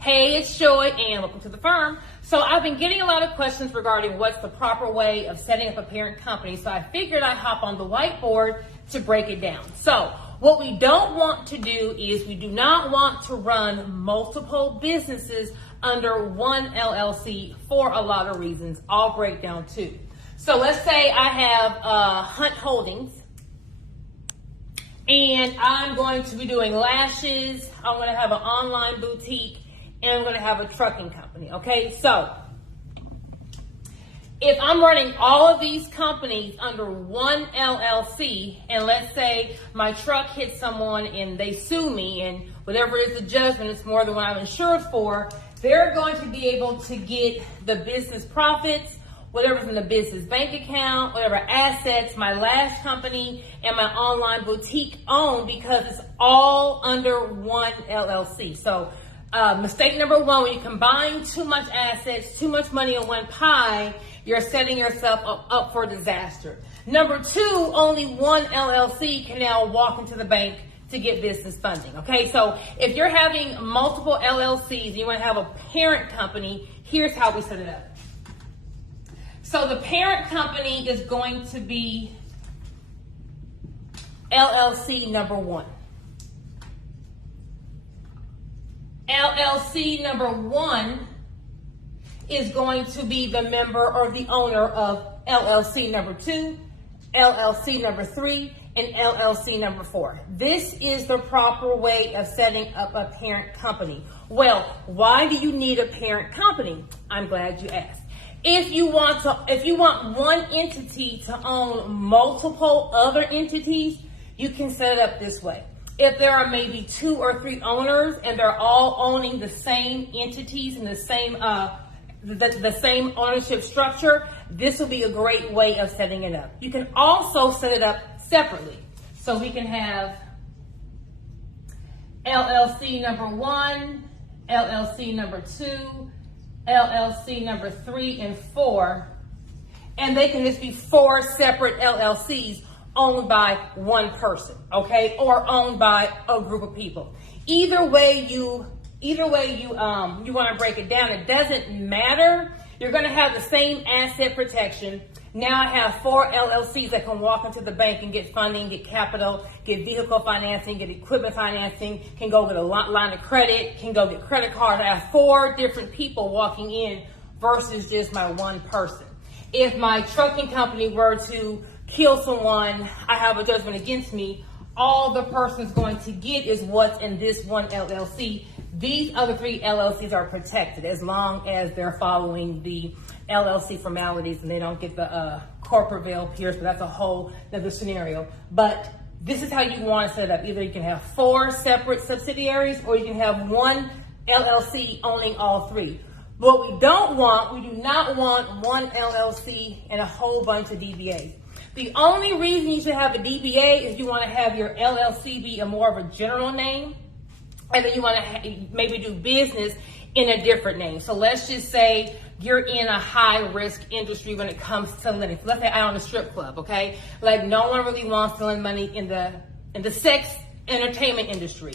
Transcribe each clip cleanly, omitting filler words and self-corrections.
Hey, it's Joy and welcome to the firm. So I've been getting a lot of questions regarding what's the proper way of setting up a parent company. So I figured I'd hop on the whiteboard to break it down. So what we don't want to do is we do not want to run multiple businesses under one LLC for a lot of reasons. I'll break down two. So let's say I have Hunt Holdings and I'm going to be doing lashes. I'm going to have an online boutique. And I'm going to have a trucking company, okay? So if I'm running all of these companies under one LLC, and let's say my truck hits someone and they sue me, and whatever is the judgment, it's more than what I'm insured for, they're going to be able to get the business profits, whatever's in the business bank account, whatever assets my lash company and my online boutique own, because it's all under one LLC. So mistake number one, when you combine too much assets, too much money in one pie, you're setting yourself up for disaster. Number two, only one LLC can now walk into the bank to get business funding. Okay, so if you're having multiple LLCs and you want to have a parent company, here's how we set it up. So the parent company is going to be LLC number one. LLC number one is going to be the member or the owner of LLC number two, LLC number three, and LLC number four. This is the proper way of setting up a parent company. Well, why do you need a parent company? I'm glad you asked. If you want one entity to own multiple other entities, you can set it up this way. If there are maybe two or three owners and they're all owning the same entities and the same ownership structure, this will be a great way of setting it up. You can also set it up separately. So we can have LLC number one, LLC number two, LLC number three, and four. And they can just be four separate LLCs owned by one person, okay, or owned by a group of people. Either way you want to break it down, it doesn't matter. You're going to have the same asset protection. Now I have four LLCs that can walk into the bank and get funding, get capital, get vehicle financing, get equipment financing, can go get a line of credit, can go get credit cards. I have four different people walking in versus just my one person. If my trucking company were to kill someone, I have a judgment against me, all the person's going to get is what's in this one LLC. These other three LLCs are protected as long as they're following the LLC formalities and they don't get the corporate veil pierced, but that's a whole other scenario. But this is how you want to set it up. Either you can have four separate subsidiaries or you can have one LLC owning all three. What we don't want, we do not want one LLC and a whole bunch of DBAs. The only reason you should have a DBA is you want to have your LLC be a more of a general name, and then you want to maybe do business in a different name. So let's just say you're in a high-risk industry when it comes to lending. So let's say I own a strip club, okay? Like no one really wants to lend money in the sex entertainment industry,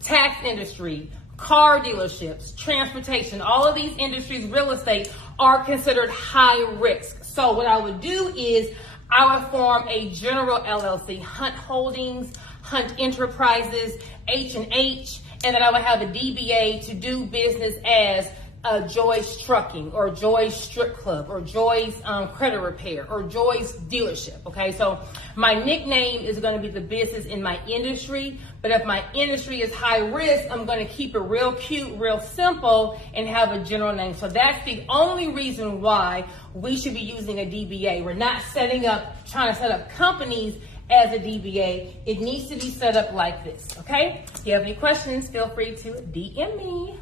tax industry, car dealerships, transportation. All of these industries, real estate, are considered high risk. So what I would do is I would form a general LLC, Hunt Holdings, Hunt Enterprises, H&H, and then I would have a DBA to do business as Joy's Trucking or Joy's Strip Club or Joy's Credit Repair or Joy's Dealership, okay? So my nickname is going to be the business in my industry, but if my industry is high risk, I'm going to keep it real cute, real simple, and have a general name. So that's the only reason why we should be using a DBA. We're not trying to set up companies as a DBA. It needs to be set up like this, okay? If you have any questions, feel free to DM me.